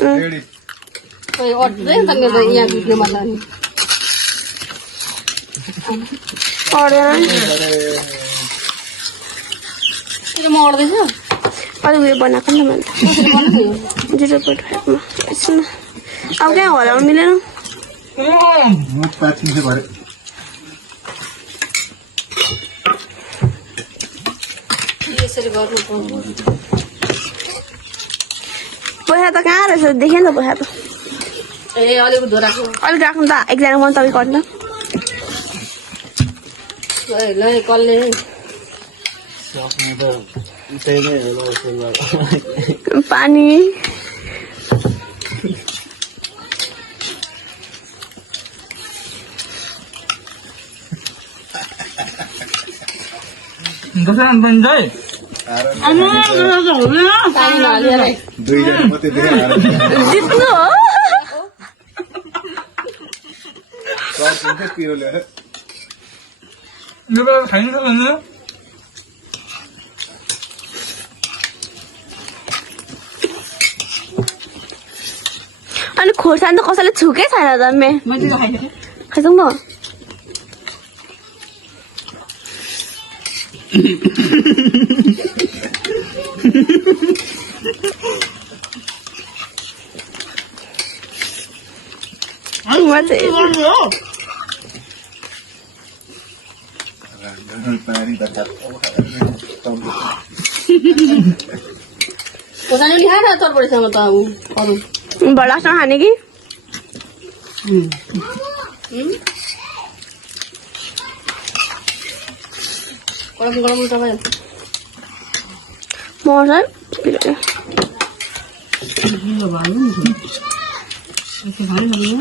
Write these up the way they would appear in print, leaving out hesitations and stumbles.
ready खोइ अड्दै तङ्गे त यहाँ भिडियोमा त नि अड्दैन त्यो म अड्दैछ अलिक उयो बनाएको नि त मैले कसरी बनाएको यो 0.5 मा एकछिन अब कहाँ हराउनु मिलेन म पाछिन्छ भरे यसरी गर्नु पर्छ पैसा त कहाँ रहेछ देखेँ नि त पैसा त ए अलिक धोराको अलिक राख्नु त एकजना मन तपाईँ गर्नु ल कसले पानी पानी नहालेर दुईजना मात्रै देखेर जित्नु हो पिरो ल्याएर अनि खोर्सानी त कसैले छुकै छैन त खाइसक्नु भयो पानी त खोर्सानी पनि खाएन तरपडीसँग त अरू भलासँग खाने कि गरम गरम तपाईँ मर्छ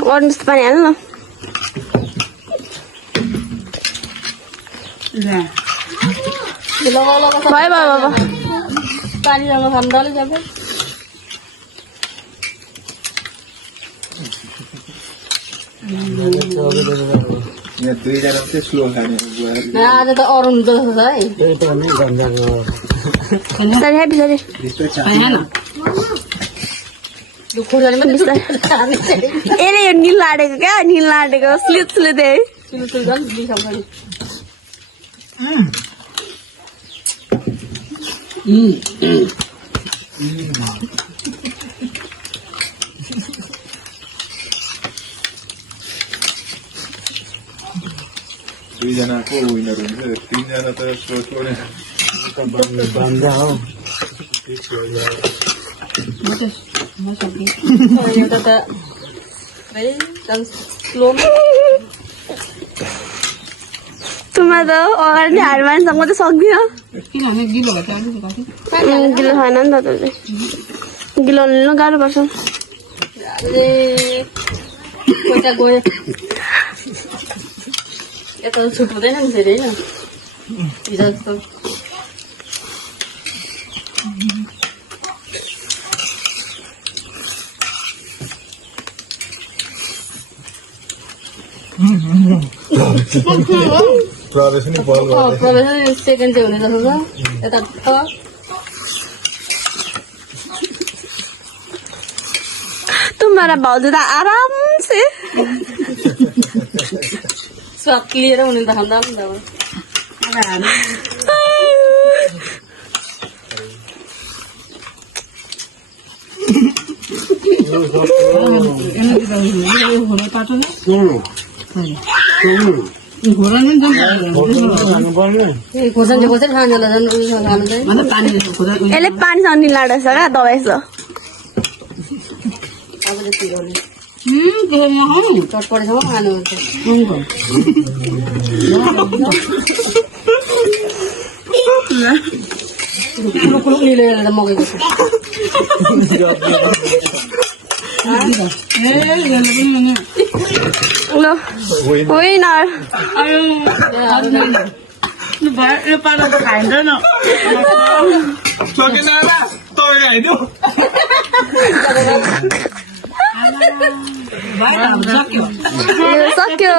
अरू जस्तो पानी हाल्नु न लगा लगा भयो भयो भयो पानी रंग ठंडाले जाबे यहाँ दुईजना मात्रै स्लो खाने आज त अरुण जस्तो छ है बिस्तारै है बिस्तारै खोर्सानी पनि यसले यो निल लाटेको क्या निल लाटेको स्लिप स्लिप है सुलु झन् बिसाउँछ नि दुईजनाको विनर हुन्छ तीनजना त स्लो स्लो नै एउटा त है झन् स्लोमा तुमा त अगाडि नै हार मानिसम्म त सक्दिनँ किनभने गिलो भन्छ गिलो छैन नि त त्यसले गिलो लिनु गाह्रो पर्छ पैसा गयो यता छुट हुँदैन नि फेरि होइन हिजो जस्तो प्रवेश नि बल प्रवेश सेकेन्ड चाहिँ हुने जस्तो छ यता तुम्हारा भाउजू त आराम से स्वाद लिएर हुने त खाँदा पनि खोर्सानी चाहिँ कसरी खान्छ होला झन् उयो खानु चाहिँ यसले पानीसँग निला रहेछ क्या दबाई छ तपाईँले पिरोले चटपटेसँग खानुहुन्छ कुलुक लिएर मगेको छ ल विनर यो पारा त खाइँदैन सकेन तपाईँ खाइदियो सक्यो